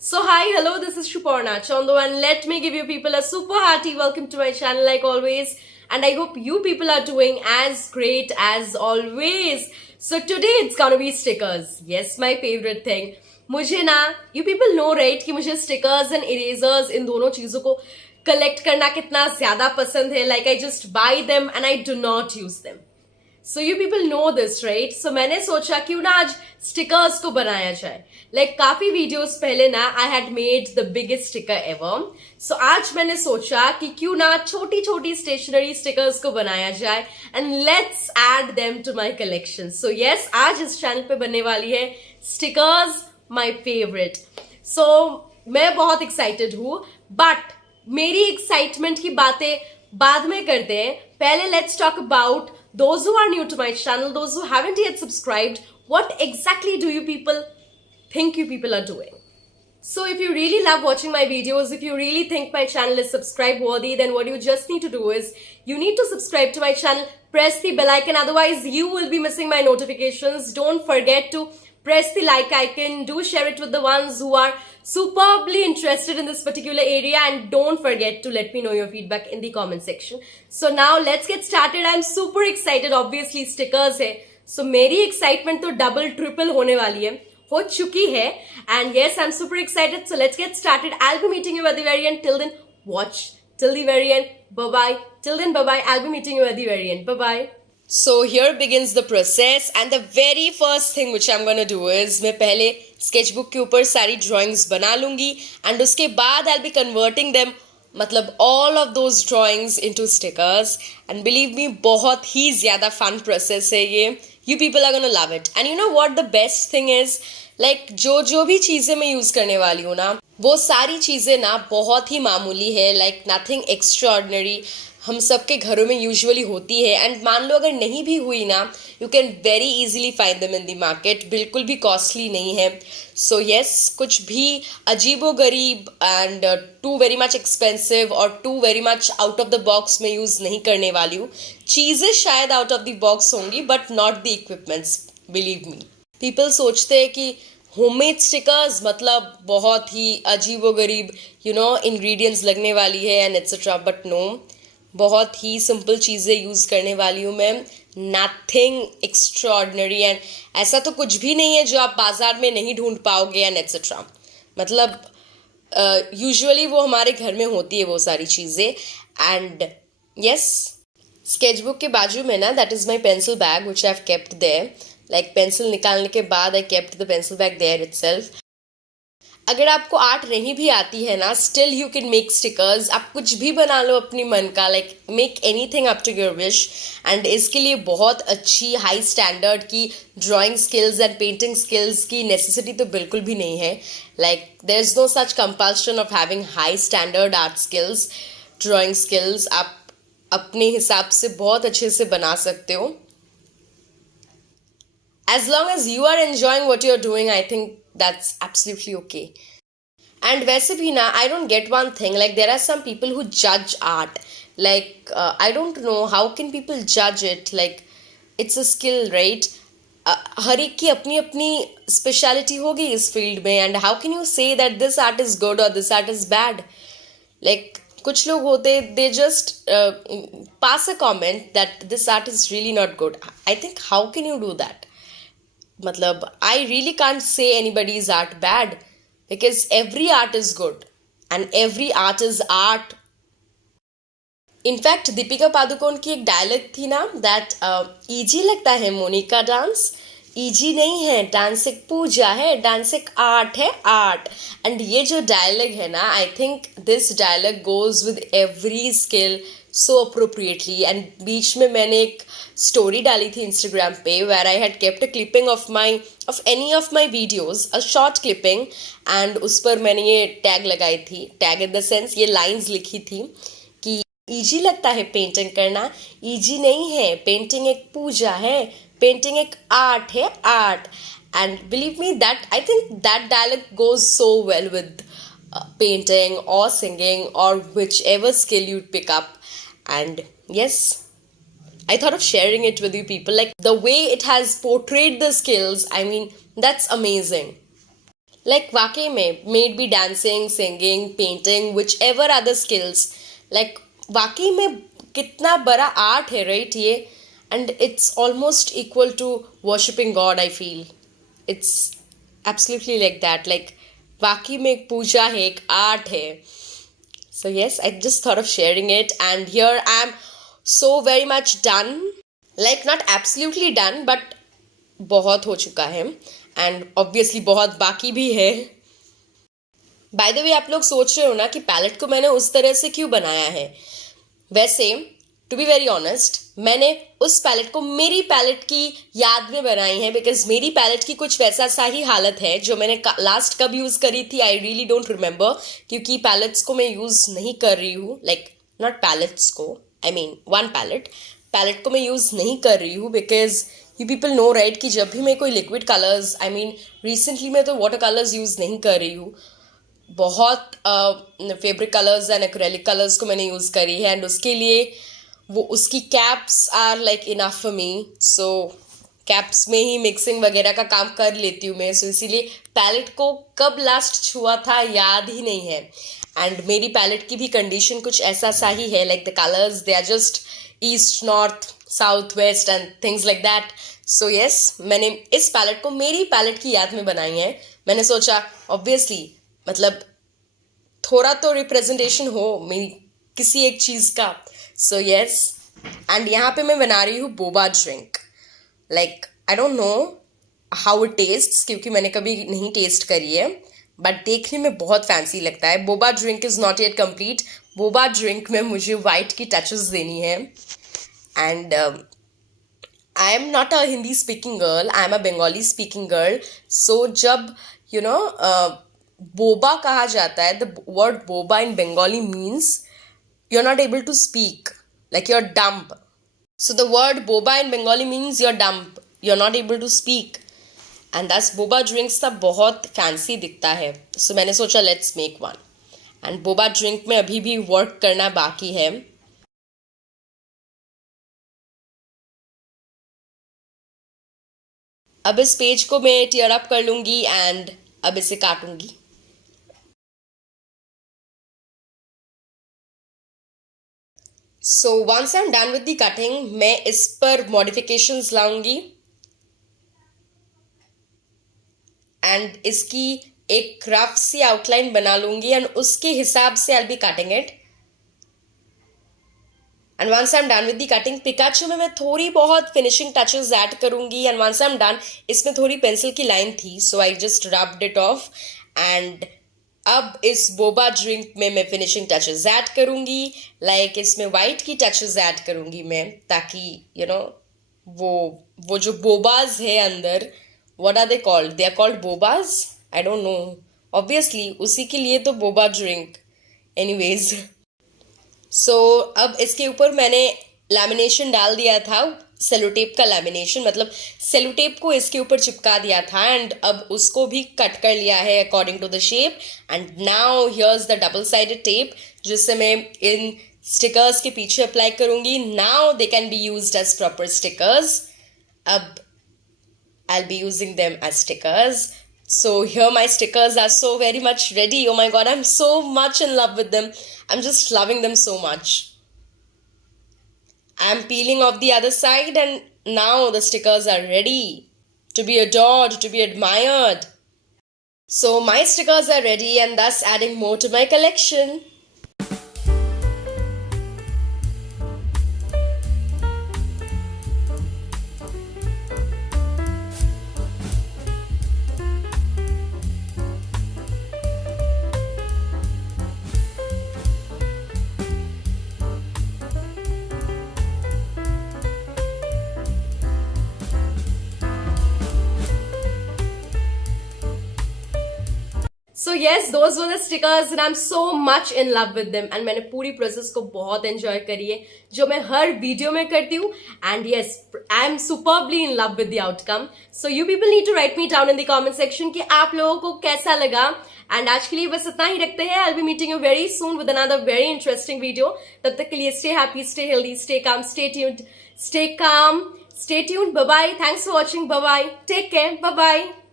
So hi, hello, this is Shuparna Chondo and let me give you people a super hearty welcome to my channel like always, and I hope you people are doing as great as always. So today it's gonna be stickers. Yes, my favorite thing. मुझे ना, you people know right कि मुझे stickers and erasers इन दोनों चीजों को collect करना कितना ज्यादा पसंद है. Like I just buy them and I do not use them. So you people know this, right? So मैंने सोचा क्यों ना आज स्टिकर्स को बनाया जाए. Like काफी वीडियोस पहले ना I had made the biggest sticker ever. So आज मैंने सोचा कि क्यों ना छोटी छोटी स्टेशनरी स्टिकर्स को बनाया जाए and let's add them to my collection. So yes, आज इस चैनल पे बनने वाली है स्टिकर्स my favorite. So मैं बहुत एक्साइटेड हूँ, बट मेरी एक्साइटमेंट की बातें बाद में करते हैं. पहले let's talk about those who are new to my channel, those who haven't yet subscribed. What exactly do you people think you people are doing? So if you really love watching my videos, if you really think my channel is subscribe worthy, then what you just need to do is you need to subscribe to my channel, press the bell icon, otherwise you will be missing my notifications. Don't forget to press the like icon, do share it with the ones who are superbly interested in this particular area, and don't forget to let me know your feedback in the comment section. So now let's get started. I'm super excited. Obviously stickers है, so मेरी excitement तो double triple होने वाली है, हो चुकी है, and yes, I'm super excited. So let's get started. I'll be meeting you at the very end. Till then, watch till the very end. Bye bye. Till then, bye bye. I'll be meeting you at the very end. Bye bye. So here begins the process, and the very first thing which I'm gonna do is मैं पहले sketchbook के ऊपर सारी drawings बना लूंगी, and उसके बाद I'll be converting them, मतलब all of those drawings into stickers. And believe me, बहुत ही ज़्यादा fun process है ये. You people are gonna love it. And you know what the best thing is? Like जो भी चीज़ें मैं यूज़ करने वाली हूँ ना, वो सारी चीज़ें ना बहुत ही मामूली है. Like nothing extraordinary. हम सबके घरों में यूजुअली होती है, एंड मान लो अगर नहीं भी हुई ना, you can very easily find them in the market. बिल्कुल भी कॉस्टली नहीं है. सो येस, कुछ भी अजीबो गरीब and too very much expensive और too very much out of the box में यूज़ नहीं करने वाली हूँ. चीज़ें शायद आउट ऑफ द बॉक्स होंगी, but not the equipments, believe me. People सोचते हैं कि होममेड स्टिकर्स मतलब बहुत ही अजीबो गरीब इंग्रेडिएंट्स लगने वाली है एंड एट्सेट्रा, बट नो, बहुत ही सिंपल चीज़ें यूज़ करने वाली हूँ मैं. नथिंग एक्स्ट्रॉर्डनरी, एंड ऐसा तो कुछ भी नहीं है जो आप बाजार में नहीं ढूंढ पाओगे एंड एट्सेट्रा. मतलब यूजुअली वो हमारे घर में होती है वो सारी चीज़ें. एंड यस, स्केचबुक के बाजू में ना, that is my pencil bag which I have kept there. Like pencil निकालने के बाद I kept the pencil bag there itself. अगर आपको आर्ट नहीं भी आती है ना, still you can make stickers. आप कुछ भी बना लो अपनी मन का, like make anything up to your wish. And इसके लिए बहुत अच्छी हाई स्टैंडर्ड की drawing skills and painting skills की नेसेसिटी तो बिल्कुल भी नहीं है. Like there is no such compulsion of having high standard art skills, drawing skills. आप अपने हिसाब से बहुत अच्छे से बना सकते हो. As long as you are enjoying what you're doing, I think that's absolutely okay. And वैसे भी ना, I don't get one thing, like there are some people who judge art. Like I don't know how can people judge it. Like it's a skill, right? हर एक की अपनी अपनी speciality होगी इस field में, and how can you say that this art is good और this art is bad. Like कुछ लोग होते, they just pass a comment that this art is really not good. I think how can you do that? मतलब I really can't say anybody's art bad, because every art is good and every art is art. In fact Deepika Padukone की एक dialogue थी ना, that easy लगता है Monika dance. Easy नहीं है, dance एक पूजा है, डांस एक आर्ट है, आर्ट. एंड ये जो डायलॉग है ना, I think this dialogue goes with every skill so appropriately. And बीच में मैंने एक स्टोरी डाली थी इंस्टाग्राम पे, where I had kept a clipping of any of my videos, a short clipping, and उस पर मैंने ये टैग लगाई थी. टैग इन द सेंस ये लाइंस लिखी थी कि ईजी लगता है पेंटिंग करना, ईजी नहीं है, पेंटिंग एक पूजा है, पेंटिंग एक आर्ट है, art. And believe me, that I think that dialogue goes so well with painting or singing or whichever skill you pick up. And yes, I thought of sharing it with you people. Like the way it has portrayed the skills, I mean, that's amazing. Like वाकई में made be dancing, singing, painting, whichever other skills, like वाकई में कितना बड़ा art है, right ये. And it's almost equal to worshipping God, I feel. It's absolutely like that. Like वाकई में एक पूजा है, एक आर्ट है. So yes, I just thought of sharing it, and here I am so very much done. Like not absolutely done, but बहुत हो चुका है, and obviously बहुत बाकी भी है. By the way, आप लोग सोच रहे हो ना कि पैलेट को मैंने उस तरह से क्यों बनाया है. वैसे टू बी वेरी ऑनेस्ट, मैंने उस पैलेट को मेरी पैलेट की याद में बनाई है, बिकॉज मेरी पैलेट की कुछ वैसा सा ही हालत है जो मैंने लास्ट कब यूज़ करी थी. आई रियली डोंट रिमेंबर, क्योंकि पैलेट्स को मैं यूज़ नहीं कर रही हूँ. लाइक नॉट पैलेट्स को, आई मीन वन पैलेट को मैं यूज़ नहीं कर रही हूँ, because you people know right कि जब भी मैं कोई liquid colours, I mean recently मैं तो वाटर कलर्स यूज़ नहीं कर रही हूँ. बहुत fabric colours and acrylic colours को मैंने यूज़ करी है, एंड उसके लिए वो उसकी caps are like enough for me. So caps में ही मिक्सिंग वगैरह का काम कर लेती हूँ मैं. सो इसीलिए पैलेट को कब लास्ट छुआ था याद ही नहीं है. एंड मेरी पैलेट की भी कंडीशन कुछ ऐसा सा ही है. Like the colours they are just east, north, south, west and things like that. So yes, मैंने इस पैलेट को मेरी पैलेट की याद में बनाई है. मैंने सोचा ऑब्वियसली, मतलब थोड़ा तो रिप्रेजेंटेशन हो मेरी किसी एक चीज़ का. सो येस, एंड यहाँ पे मैं बना रही हूँ Boba drink. Like I don't know how it tests, क्योंकि मैंने कभी नहीं टेस्ट करी है, बट देखने में बहुत फैंसी लगता है. Boba drink is not yet complete. Boba drink में मुझे वाइट की टचेस देनी है. And I am not a Hindi speaking girl, I am a Bengali speaking girl. So जब यू नो बोबा कहा जाता है, the word boba in Bengali means you're not able to speak, like you're dumb. So the word boba in Bengali means you're dumb, you're not able to speak. And thus boba drinks था बहुत fancy दिखता है. So मैंने सोचा let's make one. And boba drink में अभी भी work करना बाकी है. अब इस पेज को मैं टीयर अप कर लूँगी एंड अब इसे काटूँगी. So once I am done with the cutting, मैं इस पर मॉडिफिकेशंस लाऊंगी एंड इसकी एक रफ सी आउटलाइन बना लूंगी, एंड उसके हिसाब से I will be cutting it. And once I am done with the cutting, Pikachu में मैं थोड़ी बहुत फिनिशिंग टचेस ऐड करूंगी. And once I am done, इसमें थोड़ी पेंसिल की लाइन थी, so I just rubbed it off. And अब इस बोबा ड्रिंक में मैं फिनिशिंग टचेस ऐड करूंगी. लाइक इसमें वाइट की टचेस ऐड करूंगी मैं, ताकि यू नो वो जो बोबाज है अंदर, what are they called, they are called bobas, I don't know. Obviously उसी के लिए तो बोबा ड्रिंक. एनीवेज, सो अब इसके ऊपर मैंने लैमिनेशन डाल दिया था, सेलोटेप का लैमिनेशन, मतलब सेलोटेप को इसके ऊपर चिपका दिया था. एंड अब उसको भी कट कर लिया है according to the shape. And now here's the double sided tape, जिससे मैं इन स्टिकर्स के पीछे अप्लाई करूंगी. Now they can be used as proper stickers. अब I will be using them as stickers. So here my stickers are so very much ready. Oh my god, I'm so much in love with them. I'm just loving them so much. I'm peeling off the other side, and now the stickers are ready to be adored, to be admired. So my stickers are ready, and thus adding more to my collection. So yes, those were the stickers and I'm so much in love with them. And मैंने पूरी process को बहुत enjoy करी है, जो मैं हर video में करती हूँ. And yes, I am superbly in love with the outcome. So you people need to write me down in the comment section कि आप लोगों को कैसा लगा. And आज के लिए बस इतना ही रखते हैं. I'll be meeting you very soon with another very interesting video. तब तक के लिए stay happy, stay healthy, stay calm, stay tuned, stay calm, stay tuned. Bye bye. Thanks for watching. Bye bye. Take care. Bye bye.